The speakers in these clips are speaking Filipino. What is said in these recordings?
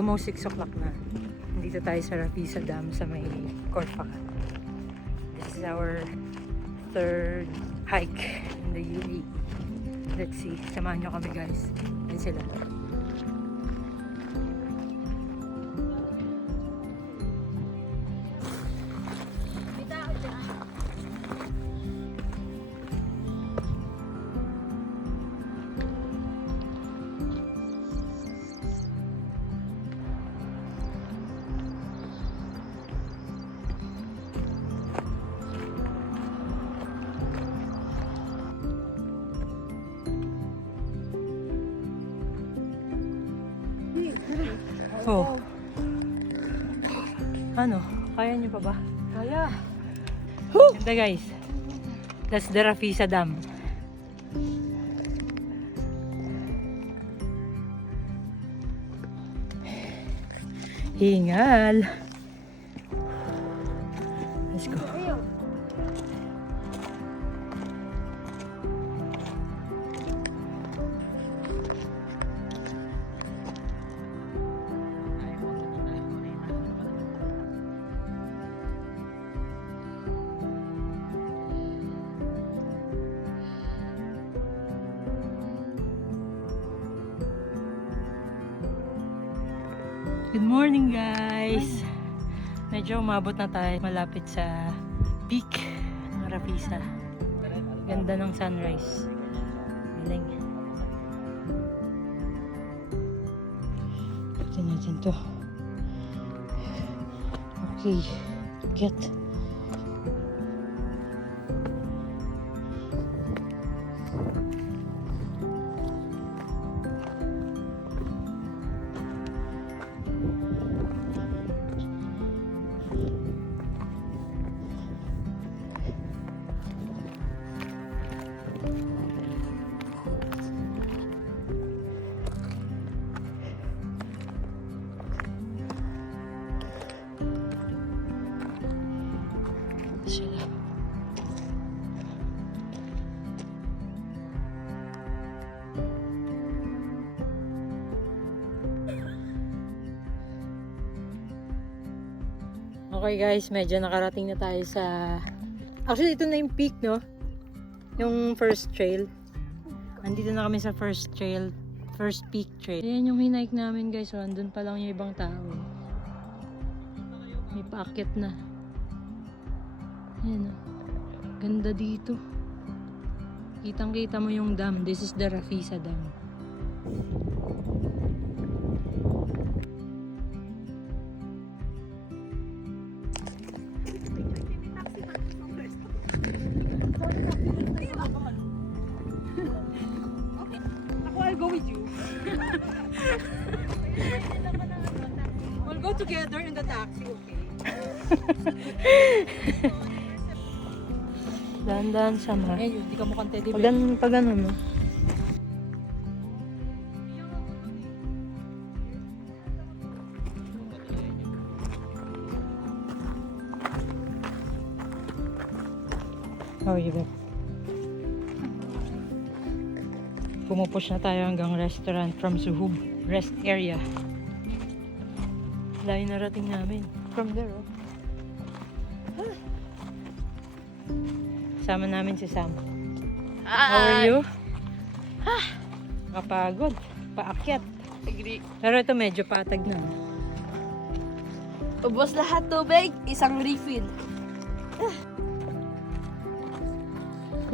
almost 6 o'clock na. Dito tayo sa Rafisa Dam sa may Corfacan. This is our third hike in the UAE. Let's see. Samahan nyo kami guys. Yan sila. Oh. Ano? Kaya nyo pa ba? Kaya. Ganda guys. That's the Rafisa Dam. Hingal. Let's go. Good morning guys! Medyo umabot na tayo malapit sa peak ng Rafisa. Ganda ng sunrise. Galing. Pagkain natin to. Okay. Get. Sila. Okay guys, medyo nakarating na tayo sa... Actually, ito na yung peak, no? Yung first trail. Andito na kami sa first trail. First peak trail. Ayan yung hinike namin guys. So, andun pa lang yung ibang tao. May paakyat na. Ayan o. Ganda dito. Kitang kita mo yung dam. This is the Rafisa Dam. I'll go with you. We'll go together in the taxi, okay? Dahan-dahan sama. Eh, yun, di ka mukhang teddy bear. Pag ano no? How are you, babe? Pumupush na tayo hanggang restaurant from Zuhub rest area. Layo na rating namin. From there, oh. Sama namin si Sam. How are you? Kapagod. Paakyat. Agree. Pero ito medyo patag na. Ubos lahat tubig, isang refill.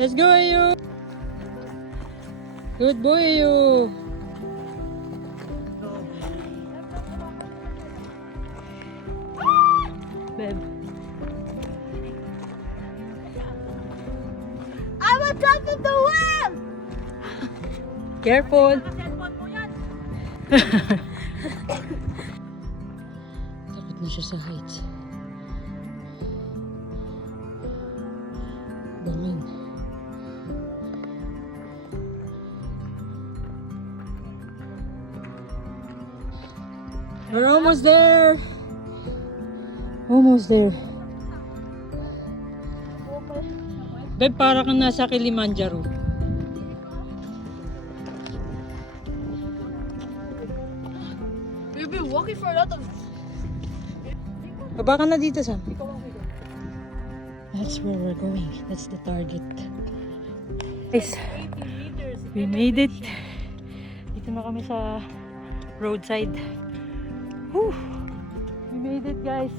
Let's go, Ayu! Good boy, Ayu! Babe. I'm on top of the wheel! Careful! Takot na siya sa heights. Bangin. We're almost there! Almost there. Babe, para kang nasa Kilimanjaro. Baby, walking for a lot of... Baba ka na dito, Sam. That's where we're going. That's the target. Guys, 80 meters. we made it. Dito na kami sa roadside. Whew! We made it, guys.